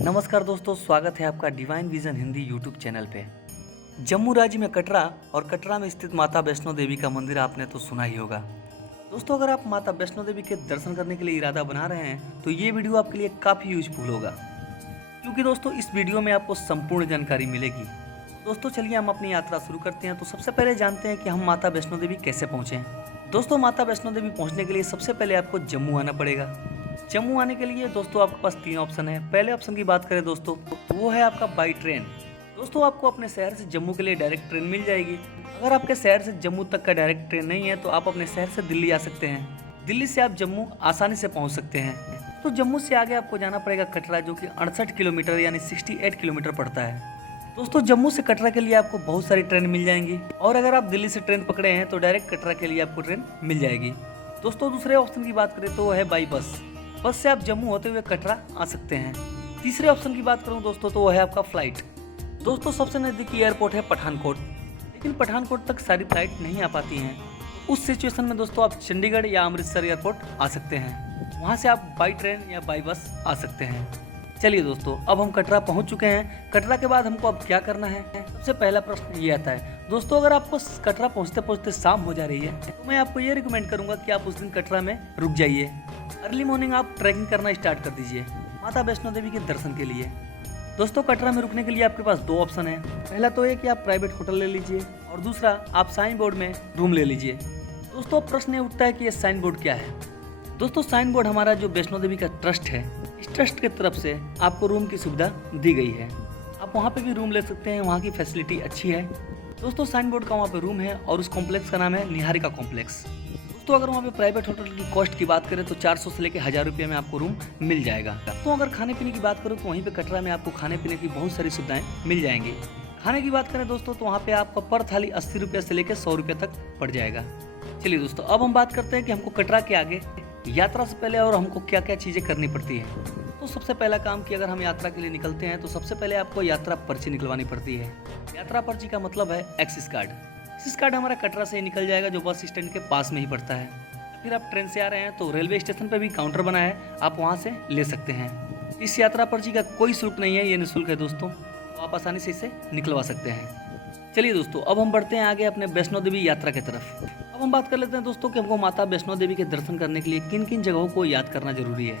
नमस्कार दोस्तों, स्वागत है आपका divine vision Hindi YouTube channel पे। जम्मू राज्य में कटरा और कटरा में स्थित माता वैष्णो देवी का मंदिर आपने तो सुना ही होगा। दोस्तों, अगर आप माता वैष्णो देवी के दर्शन करने के लिए इरादा बना रहे हैं तो ये वीडियो आपके लिए काफ़ी यूजफुल होगा, क्योंकि दोस्तों इस वीडियो में आपको संपूर्ण जानकारी मिलेगी। दोस्तों चलिए हम अपनी यात्रा शुरू करते हैं। तो सबसे पहले जानते हैं कि हम माता वैष्णो देवी कैसे पहुँचे। दोस्तों, माता वैष्णो देवी पहुँचने के लिए सबसे पहले आपको जम्मू आना पड़ेगा। जम्मू आने के लिए दोस्तों आपके पास 3 ऑप्शन है। पहले ऑप्शन की बात करें दोस्तों तो वो है आपका बाई ट्रेन। दोस्तों आपको अपने शहर से जम्मू के लिए डायरेक्ट ट्रेन मिल जाएगी। अगर आपके शहर से जम्मू तक का डायरेक्ट ट्रेन नहीं है तो आप अपने शहर से दिल्ली आ सकते हैं। दिल्ली से आप जम्मू आसानी से पहुंच सकते हैं। तो जम्मू से आगे आपको जाना पड़ेगा कटरा, जो कि 68 किलोमीटर यानी 68 किलोमीटर पड़ता है। दोस्तों जम्मू से कटरा के लिए आपको बहुत सारी ट्रेन मिल जाएंगी, और अगर आप दिल्ली से ट्रेन पकड़े हैं तो डायरेक्ट कटरा के लिए आपको ट्रेन मिल जाएगी। दोस्तों दूसरे ऑप्शन की बात करें तो वो है बाई बस। बस से आप जम्मू होते हुए कटरा आ सकते हैं। तीसरे ऑप्शन की बात करूं दोस्तों तो वो है आपका फ्लाइट। दोस्तों सबसे नज़दीकी एयरपोर्ट है पठानकोट, लेकिन पठानकोट तक सारी फ्लाइट नहीं आ पाती हैं। उस सिचुएशन में दोस्तों आप चंडीगढ़ या अमृतसर एयरपोर्ट आ सकते हैं। वहां से आप बाई ट्रेन या बाई बस आ सकते हैं। चलिए दोस्तों, अब हम कटरा पहुंच चुके हैं। कटरा के बाद हमको अब क्या करना है? सबसे पहला प्रश्न ये आता है दोस्तों, अगर आपको कटरा पहुंचते पहुंचते शाम हो जा रही है तो मैं आपको ये रिकमेंड करूंगा कि आप उस दिन कटरा में रुक जाइए। अर्ली मॉर्निंग आप ट्रैकिंग करना स्टार्ट कर दीजिए माता वैष्णो देवी के दर्शन के लिए। दोस्तों कटरा में रुकने के लिए आपके पास 2 ऑप्शन है। पहला तो ये कि आप प्राइवेट होटल ले लीजिए, और दूसरा आप साइन बोर्ड में रूम ले लीजिए। दोस्तों प्रश्न ये उठता है कि ये साइन बोर्ड क्या है। दोस्तों साइन बोर्ड हमारा जो वैष्णो देवी का ट्रस्ट है, इस ट्रस्ट की तरफ से आपको रूम की सुविधा दी गई है। आप वहाँ पे भी रूम ले सकते हैं, वहाँ की फैसिलिटी अच्छी है। दोस्तों साइन बोर्ड का वहाँ पे रूम है और उस कॉम्प्लेक्स का नाम है निहारिका कॉम्प्लेक्स। दोस्तों अगर वहाँ पे प्राइवेट होटल की कॉस्ट की बात करें तो 400 से लेकर 1000 रुपये में आपको रूम मिल जाएगा। तो अगर खाने पीने की बात करूँ तो वहीं पे कटरा में आपको खाने पीने की बहुत सारी सुविधाएं मिल जाएंगी। खाने की बात करें दोस्तों तो वहाँ पे आपका पर थाली 80 रुपये से लेकर 100 रुपये तक पड़ जाएगा। चलिए दोस्तों, अब हम बात करते हैं कि हमको कटरा के आगे यात्रा से पहले और हमको क्या क्या चीज़ें करनी पड़ती है। तो सबसे पहला काम कि अगर हम यात्रा के लिए निकलते हैं तो सबसे पहले आपको यात्रा पर्ची निकलवानी पड़ती है। यात्रा पर्ची का मतलब है एक्सिस कार्ड। एक्सिस कार्ड हमारा कटरा से ही निकल जाएगा, जो बस स्टैंड के पास में ही पड़ता है। फिर आप ट्रेन से आ रहे हैं तो रेलवे स्टेशन पर भी काउंटर बना है, आप वहाँ से ले सकते हैं। इस यात्रा पर्ची का कोई शुल्क नहीं है, ये निःशुल्क है दोस्तों, तो आप आसानी से इसे निकलवा सकते हैं। चलिए दोस्तों, अब हम बढ़ते हैं आगे अपने वैष्णो देवी यात्रा की तरफ। अब हम बात कर लेते हैं दोस्तों कि हमको माता वैष्णो देवी के दर्शन करने के लिए किन किन जगहों को याद करना जरूरी है,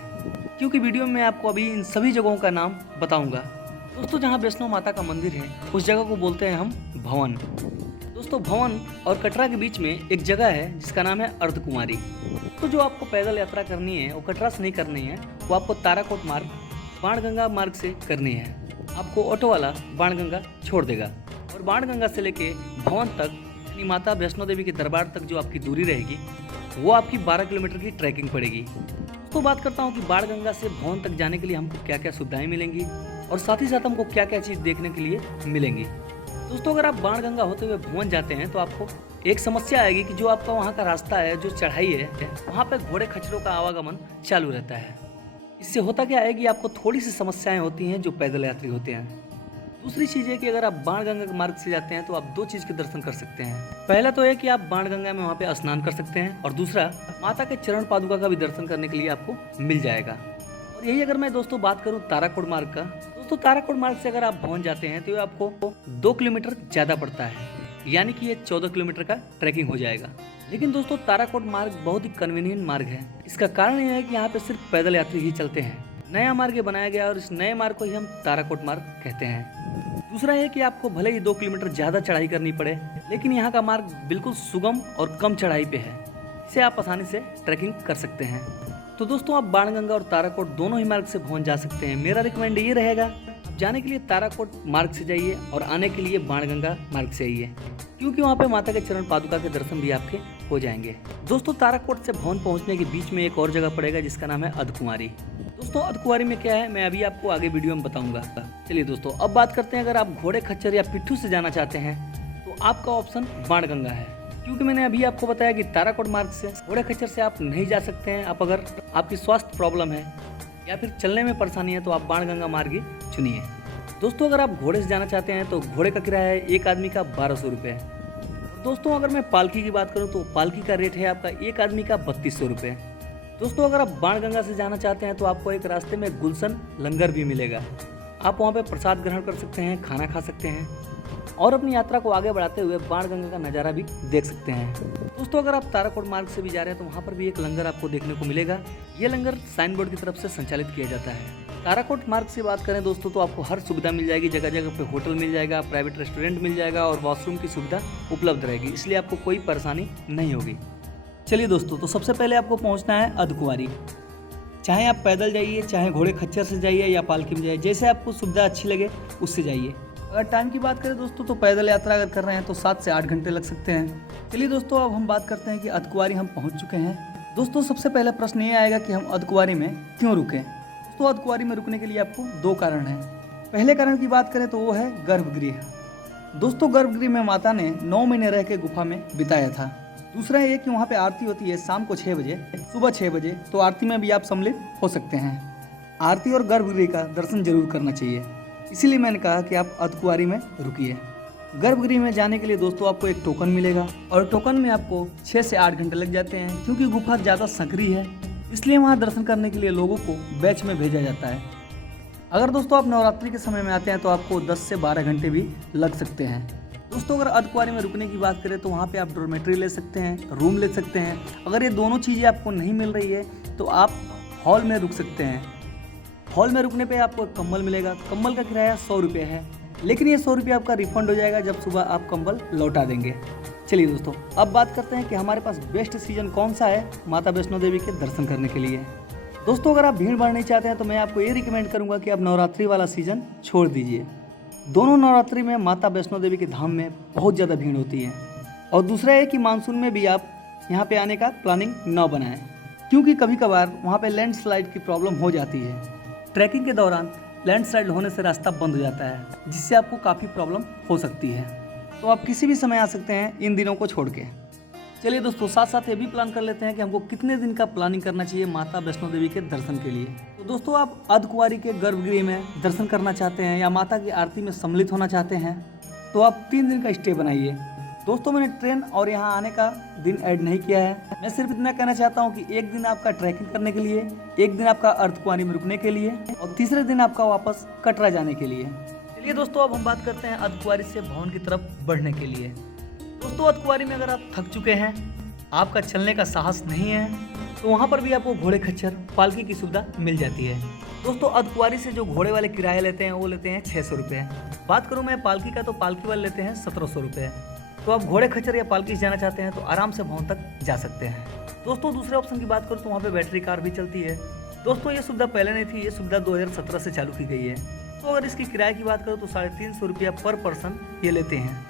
क्योंकि वीडियो में आपको अभी इन सभी जगहों का नाम बताऊंगा। दोस्तों जहाँ वैष्णो माता का मंदिर है उस जगह को बोलते हैं हम भवन। दोस्तों भवन और कटरा के बीच में एक जगह है जिसका नाम है अर्धकुमारी। तो जो आपको पैदल यात्रा करनी है वो कटरा से नहीं करनी है, वो आपको ताराकोट मार्ग बाणगंगा मार्ग से करनी है। आपको ऑटो वाला बाणगंगा छोड़ देगा, और बाणगंगा से लेके भवन तक यानी माता वैष्णो देवी के दरबार तक जो आपकी दूरी रहेगी वो आपकी 12 किलोमीटर की ट्रैकिंग पड़ेगी। तो बात करता हूँ कि बाणगंगा से भवन तक जाने के लिए हमको क्या क्या सुविधाएं मिलेंगी, और साथ ही साथ हमको क्या क्या चीज़ देखने के लिए मिलेंगी। दोस्तों अगर आप बाणगंगा होते हुए भवन जाते हैं तो आपको एक समस्या आएगी कि जो आपका वहाँ का रास्ता है, जो चढ़ाई है, वहाँ पे घोड़े खच्चरों का आवागमन चालू रहता है। इससे होता क्या है कि आपको थोड़ी सी समस्याएं होती हैं जो पैदल यात्री होते हैं। दूसरी चीज़ है कि अगर आप बाणगंगा के मार्ग से जाते हैं तो आप 2 चीज़ के दर्शन कर सकते हैं। पहला तो है कि आप बाणगंगा में वहाँ पे स्नान कर सकते हैं, और दूसरा माता के चरण पादुका का भी दर्शन करने के लिए आपको मिल जाएगा। और यही अगर मैं दोस्तों बात करूँ ताराकोट मार्ग का, दोस्तों ताराकोट मार्ग से अगर आप भवन जाते हैं तो ये आपको 2 किलोमीटर ज़्यादा पड़ता है, यानी कि ये 14 किलोमीटर का ट्रैकिंग हो जाएगा। लेकिन दोस्तों ताराकोट मार्ग बहुत ही कन्वीनियंट मार्ग है। इसका कारण यह है कि यहाँ पे सिर्फ पैदल यात्री ही चलते हैं। नया मार्ग बनाया गया और इस नए मार्ग को ही हम ताराकोट मार्ग कहते हैं। दूसरा है कि आपको भले ही 2 किलोमीटर ज़्यादा चढ़ाई करनी पड़े, लेकिन यहाँ का मार्ग बिल्कुल सुगम और कम चढ़ाई पे है, इसे आप आसानी से ट्रैकिंग कर सकते हैं। तो दोस्तों आप बाणगंगा और ताराकोट दोनों ही मार्ग से भवन जा सकते हैं। मेरा रिकमेंड ये रहेगा, आप जाने के लिए ताराकोट मार्ग से जाइए और आने के लिए बाणगंगा मार्ग से आइए, क्योंकि वहाँ पे माता के चरण पादुका के दर्शन भी आपके हो जाएंगे। दोस्तों ताराकोट से भवन पहुँचने के बीच में एक और जगह पड़ेगा जिसका नाम है अर्धकुमारी। दोस्तों अर्धकुमारी में क्या है मैं अभी आपको आगे वीडियो में बताऊंगा। चलिए दोस्तों, अब बात करते हैं अगर आप घोड़े खच्चर या पिट्ठू से जाना चाहते हैं तो आपका ऑप्शन बाणगंगा है, क्योंकि मैंने अभी आपको बताया कि ताराकोट मार्ग से घोड़े खच्चर से आप नहीं जा सकते हैं। आप अगर आपकी स्वास्थ्य प्रॉब्लम है या फिर चलने में परेशानी है तो आप बाणगंगा मार्ग ही चुनिए। दोस्तों अगर आप घोड़े से जाना चाहते हैं तो घोड़े का किराया है एक आदमी का 1200 रुपये। दोस्तों अगर मैं पालकी की बात करूं तो पालकी का रेट है आपका एक आदमी का 3200 रुपये। दोस्तों अगर आप बाणगंगा से जाना चाहते हैं तो आपको एक रास्ते में गुलशन लंगर भी मिलेगा। आप वहाँ पे प्रसाद ग्रहण कर सकते हैं, खाना खा सकते हैं और अपनी यात्रा को आगे बढ़ाते हुए बाणगंगा का नज़ारा भी देख सकते हैं। दोस्तों अगर आप ताराकोट मार्ग से भी जा रहे हैं तो वहाँ पर भी एक लंगर आपको देखने को मिलेगा। ये लंगर साइन बोर्ड की तरफ से संचालित किया जाता है। ताराकोट मार्ग से बात करें दोस्तों तो आपको हर सुविधा मिल जाएगी, जगह जगह पे होटल मिल जाएगा, प्राइवेट रेस्टोरेंट मिल जाएगा और वॉशरूम की सुविधा उपलब्ध रहेगी, इसलिए आपको कोई परेशानी नहीं होगी। चलिए दोस्तों, तो सबसे पहले आपको पहुँचना है अर्धकुंवारी। चाहे आप पैदल जाइए, चाहे घोड़े खच्चर से जाइए या पालकी में जाइए, जैसे आपको सुविधा अच्छी लगे उससे जाइए। अगर टाइम की बात करें दोस्तों तो पैदल यात्रा अगर कर रहे हैं तो 7 से 8 घंटे लग सकते हैं। चलिए दोस्तों, अब हम बात करते हैं कि अर्धकुंवारी हम पहुंच चुके हैं। दोस्तों सबसे पहले प्रश्न ये आएगा कि हम अर्धकुंवारी में क्यों रुकें। दोस्तों अर्धकुंवारी में रुकने के लिए आपको 2 कारण हैं। पहले कारण की बात करें तो वो है गर्भगृह। दोस्तों गर्भगृह में माता ने 9 महीने रह के गुफा में बिताया था। दूसरा ये कि वहाँ पे आरती होती है शाम को 6 बजे, सुबह 6 बजे, तो आरती में भी आप सम्मिलित हो सकते हैं। आरती और गर्भगृह का दर्शन जरूर करना चाहिए, इसीलिए मैंने कहा कि आप अर्धकुंवारी में रुकिए। गर्भगृह में जाने के लिए दोस्तों आपको एक टोकन मिलेगा और टोकन में आपको 6 से 8 घंटे लग जाते हैं, क्योंकि गुफा ज़्यादा संकरी है, इसलिए वहाँ दर्शन करने के लिए लोगों को बैच में भेजा जाता है। अगर दोस्तों आप नवरात्रि के समय में आते हैं तो आपको 10 से 12 घंटे भी लग सकते हैं। दोस्तों अगर अर्धकुंवारी में रुकने की बात करें तो वहाँ पे आप डॉर्मेट्री ले सकते हैं, रूम ले सकते हैं। अगर ये दोनों चीज़ें आपको नहीं मिल रही है तो आप हॉल में रुक सकते हैं। हॉल में रुकने पे आपको एक कंबल मिलेगा। कंबल का किराया 100 रुपये है, लेकिन ये 100 रुपये आपका रिफंड हो जाएगा जब सुबह आप कंबल लौटा देंगे। चलिए दोस्तों, अब बात करते हैं कि हमारे पास बेस्ट सीजन कौन सा है माता वैष्णो देवी के दर्शन करने के लिए। दोस्तों अगर आप भीड़ भाड़ नहीं चाहते हैं तो मैं आपको ये रिकमेंड करूँगा कि आप नवरात्रि वाला सीजन छोड़ दीजिए। दोनों नवरात्रि में माता वैष्णो देवी के धाम में बहुत ज़्यादा भीड़ होती है। और दूसरा है कि मानसून में भी आप यहाँ पे आने का प्लानिंग न बनाएं, क्योंकि कभी कभार वहाँ पे लैंडस्लाइड की प्रॉब्लम हो जाती है। ट्रैकिंग के दौरान लैंडस्लाइड होने से रास्ता बंद हो जाता है, जिससे आपको काफ़ी प्रॉब्लम हो सकती है। तो आप किसी भी समय आ सकते हैं इन दिनों को छोड़ के। चलिए दोस्तों, साथ साथ ये भी प्लान कर लेते हैं कि हमको कितने दिन का प्लानिंग करना चाहिए माता वैष्णो देवी के दर्शन के लिए। तो दोस्तों आप अर्धकुंवारी के गर्भगृह में दर्शन करना चाहते हैं या माता की आरती में सम्मिलित होना चाहते हैं तो आप 3 दिन का स्टे बनाइए। दोस्तों मैंने ट्रेन और यहाँ आने का दिन ऐड नहीं किया है, मैं सिर्फ इतना कहना चाहता हूँ कि 1 दिन आपका ट्रैकिंग करने के लिए, 1 दिन आपका अर्धकुंवारी में रुकने के लिए और तीसरे दिन आपका वापस कटरा जाने के लिए। चलिए दोस्तों, अब हम बात करते हैं अर्धकुंवारी से भवन की तरफ बढ़ने के लिए। दोस्तों अर्धकुंवारी में अगर आप थक चुके हैं, आपका चलने का साहस नहीं है, तो वहाँ पर भी आपको घोड़े खच्चर पालकी की सुविधा मिल जाती है। दोस्तों अर्धकुंवारी से जो घोड़े वाले किराए लेते हैं वो लेते हैं 600 रुपये। बात करूँ मैं पालकी का तो पालकी वाले लेते हैं 1700 रुपये। तो आप घोड़े खच्चर या पालकी से जाना चाहते हैं तो आराम से भवन तक जा सकते हैं। दोस्तों दूसरे ऑप्शन की बात करूँ तो वहाँ पे बैटरी कार भी चलती है। दोस्तों ये सुविधा पहले नहीं थी, ये सुविधा 2017 से चालू की गई है। तो अगर इसकी किराए की बात करूँ तो 350 रुपया पर पर्सन ये लेते हैं।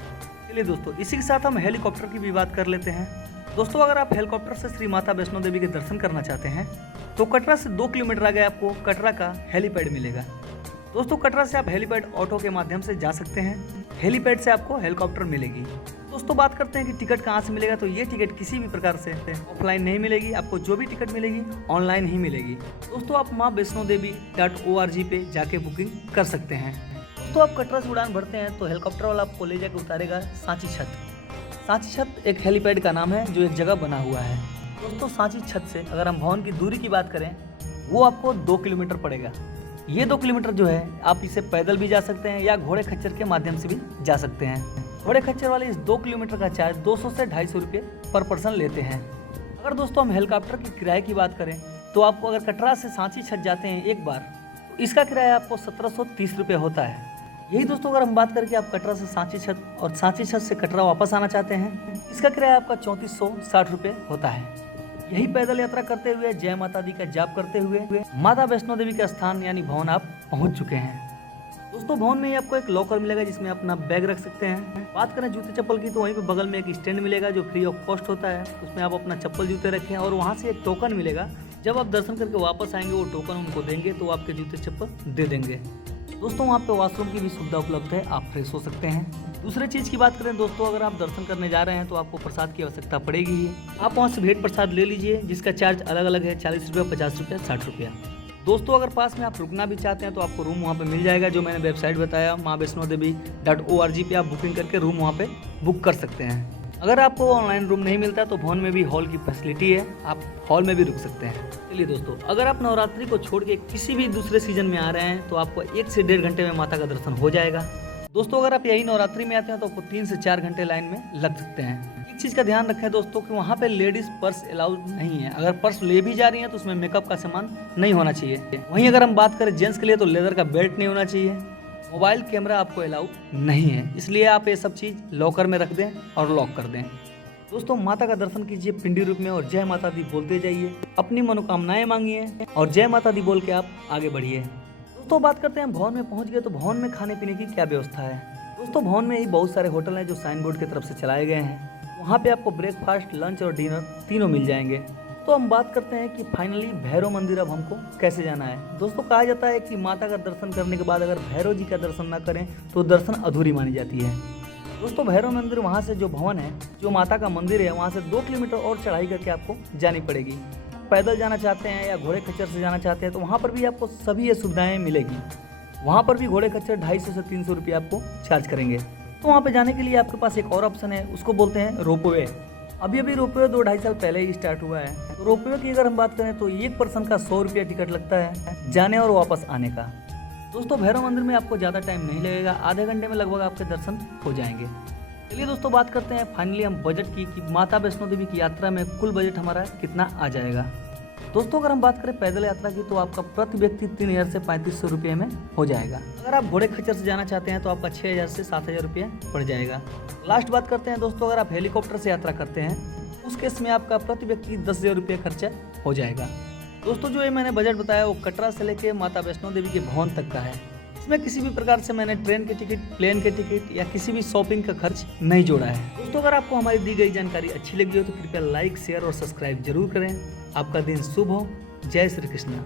चलिए दोस्तों, इसी के साथ हम हेलीकॉप्टर की भी बात कर लेते हैं। दोस्तों अगर आप हेलीकॉप्टर से श्री माता वैष्णो देवी के दर्शन करना चाहते हैं तो कटरा से 2 किलोमीटर आगे आपको कटरा का हेलीपैड मिलेगा। दोस्तों कटरा से आप हेलीपैड ऑटो के माध्यम से जा सकते हैं, हेलीपैड से आपको हेलीकॉप्टर मिलेगी। दोस्तों बात करते हैं कि टिकट कहाँ से मिलेगा, तो ये टिकट किसी भी प्रकार से ऑफलाइन नहीं मिलेगी, आपको जो भी टिकट मिलेगी ऑनलाइन ही मिलेगी। दोस्तों आप माँ वैष्णो देवी.org पे जाके बुकिंग कर सकते हैं। दोस्तों आप कटरा से उड़ान भरते हैं तो हेलीकॉप्टर वाला आपको ले जाकर उतारेगा सांची छत। सांची छत एक हेलीपैड का नाम है जो एक जगह बना हुआ है। दोस्तों सांची छत से अगर हम भवन की दूरी की बात करें वो आपको 2 किलोमीटर पड़ेगा। ये 2 किलोमीटर जो है आप इसे पैदल भी जा सकते हैं या घोड़े खच्चर के माध्यम से भी जा सकते हैं। घोड़े खच्चर वाले इस 2 किलोमीटर का चार्ज 200 से 250 रुपये पर पर्सन लेते हैं। अगर दोस्तों हम हेलीकॉप्टर की किराए की बात करें तो आपको अगर कटरा से सांची छत जाते हैं एक बार तो इसका किराया आपको 1730 रुपये होता है। यही दोस्तों अगर हम बात करके आप कटरा से सांची छत और सांची छत से कटरा वापस आना चाहते हैं इसका किराया आपका 3460 रुपये होता है। यही पैदल यात्रा करते हुए जय माता दी का जाप करते हुए माता वैष्णो देवी का स्थान यानी भवन आप पहुंच चुके हैं। दोस्तों भवन में ही आपको एक लॉकर मिलेगा जिसमें अपना बैग रख सकते हैं। बात करें जूते चप्पल की तो वहीं पे बगल में एक स्टैंड मिलेगा जो फ्री ऑफ कॉस्ट होता है, उसमें आप अपना चप्पल जूते रखें और वहाँ से एक टोकन मिलेगा। जब आप दर्शन करके वापस आएंगे वो टोकन उनको देंगे तो आपके जूते चप्पल दे देंगे। दोस्तों वहाँ पे वॉशरूम की भी सुविधा उपलब्ध है, आप फ्रेश हो सकते हैं। दूसरे चीज़ की बात करें दोस्तों, अगर आप दर्शन करने जा रहे हैं तो आपको प्रसाद की आवश्यकता पड़ेगी ही। आप वहाँ से भेंट प्रसाद ले लीजिए जिसका चार्ज अलग अलग है, 40 रुपये, 50 रुपये, 60 रुपया। दोस्तों अगर पास में आप रुकना भी चाहते हैं तो आपको रूम वहाँ पे मिल जाएगा, जो मैंने वेबसाइट बताया माँ वैष्णो देवी.org पे आप बुकिंग करके रूम वहाँ पे बुक कर सकते हैं। अगर आपको ऑनलाइन रूम नहीं मिलता तो भवन में भी हॉल की फैसिलिटी है, आप हॉल में भी रुक सकते हैं। चलिए दोस्तों, अगर आप नवरात्रि को छोड़ के किसी भी दूसरे सीजन में आ रहे हैं तो आपको 1 से 1.5 घंटे में माता का दर्शन हो जाएगा। दोस्तों, अगर आप यही नवरात्रि में आते हैं तो आपको 3 से 4 घंटे लाइन में लग सकते हैं। एक चीज़ का ध्यान रखें दोस्तों कि वहाँ पे लेडीज़ पर्स अलाउड नहीं है। अगर पर्स ले भी जा रही हैं तो उसमें मेकअप का सामान नहीं होना चाहिए। वहीं अगर हम बात करें जेंट्स के लिए तो लेदर का बेल्ट नहीं होना चाहिए। मोबाइल कैमरा आपको अलाउड नहीं है, इसलिए आप ये सब चीज़ लॉकर में रख दें और लॉक कर दें। दोस्तों, माता का दर्शन कीजिए पिंडी रूप में और जय माता दी बोलते जाइए, अपनी मनोकामनाएं मांगिए और जय माता दी बोल के आप आगे बढ़िए। दोस्तों, बात करते हैं भवन में पहुंच गए तो भवन में खाने पीने की क्या व्यवस्था है। दोस्तों, भवन में ही बहुत सारे होटल हैं जो साइन बोर्ड की तरफ से चलाए गए हैं। वहाँ पे आपको ब्रेकफास्ट, लंच और डिनर तीनों मिल जाएंगे। तो हम बात करते हैं कि फाइनली भैरव मंदिर अब हमको कैसे जाना है। दोस्तों, कहा जाता है कि माता का दर्शन करने के बाद अगर भैरव जी का दर्शन ना करें तो दर्शन अधूरी मानी जाती है। दोस्तों, भैरव मंदिर वहाँ से जो भवन है, जो माता का मंदिर है, वहाँ से 2 किलोमीटर और चढ़ाई करके आपको जानी पड़ेगी। पैदल जाना चाहते हैं या घोड़े खच्चर से जाना चाहते हैं तो वहाँ पर भी आपको सभी ये सुविधाएं मिलेगी। वहाँ पर भी घोड़े खच्चर 250 से 300 रुपये आपको चार्ज करेंगे। तो वहाँ पे जाने के लिए आपके पास एक और ऑप्शन है, उसको बोलते हैं रोपवे। अभी रोपवे 2-2.5 साल पहले ही स्टार्ट हुआ है। तो रोपवे की अगर हम बात करें तो एक पर्सन का 100 रुपया टिकट लगता है जाने और वापस आने का। दोस्तों, भैरव मंदिर में आपको ज़्यादा टाइम नहीं लगेगा, आधे घंटे में लगभग आपके दर्शन हो जाएंगे। चलिए दोस्तों, बात करते हैं फाइनली हम बजट की कि माता वैष्णो देवी की यात्रा में कुल बजट हमारा कितना आ जाएगा। दोस्तों, अगर हम बात करें पैदल यात्रा की तो आपका प्रति व्यक्ति 3000 से 3500 रुपये में हो जाएगा। अगर आप घोड़े खच्चर से जाना चाहते हैं तो आपका 6000 से 7000 रुपये पड़ जाएगा। लास्ट बात करते हैं दोस्तों, अगर आप हेलीकॉप्टर से यात्रा करते हैं उस केस में आपका प्रति व्यक्ति 10,000 रुपये खर्चा हो जाएगा। दोस्तों, जो ये मैंने बजट बताया वो कटरा से लेके माता वैष्णो देवी के भवन तक का है। इसमें किसी भी प्रकार से मैंने ट्रेन के टिकट, प्लेन के टिकट या किसी भी शॉपिंग का खर्च नहीं जोड़ा है। दोस्तों, अगर आपको हमारी दी गई जानकारी अच्छी लगी हो तो कृपया लाइक, शेयर और सब्सक्राइब जरूर करें। आपका दिन शुभ हो। जय श्री कृष्ण।